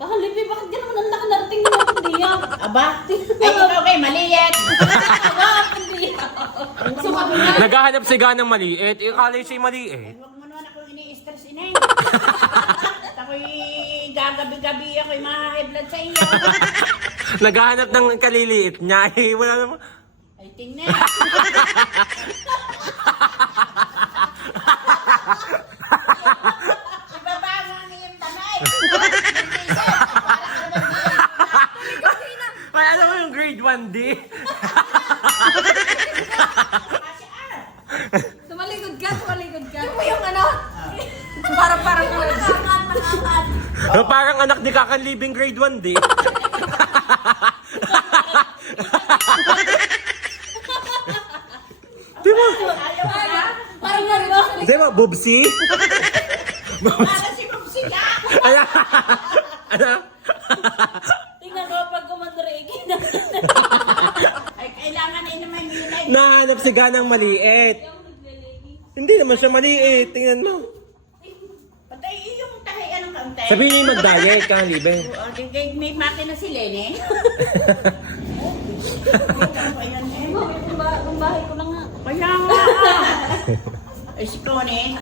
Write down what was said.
Kakalipi, bakit gano'n ang laki narating mo ang diya? Aba? Ay, ikaw kay maliit. Sumabi na. Naghahanap si Ganang maliit. Ikala siya'y maliit. Huwag mo naman ako ini-stress inay. Ako'y gagabi-gabi ako'y ma-high blood sa iyo. Naghahanap ng kaliliit niya. Eh, wala naman. Ay, tingnan. Ibaba mo ang iyong tanay. Ay, alam mo yung grade 1D? Tumalikod ka. Yung mo yung ano? Parang Parang anak ni Kakan Libing grade 1D. Di ba? Parang gano'n. Di ba, Bubsy? Para si Bubsy ka. Ala! Ala! Tingnan ko pag kumandreki na. Ay, kailangan ay naman yun ay. Nahanap si Ganang maliit. Hindi naman siya maliit. Tingnan mo. Patay yung tahay anong kaunti. Sabihin niya yung mag-diet, Kakan Libing. May makina si Lene. Ayan eh. Kung bahay ko lang nga. Kaya nga. Ay, si Connie.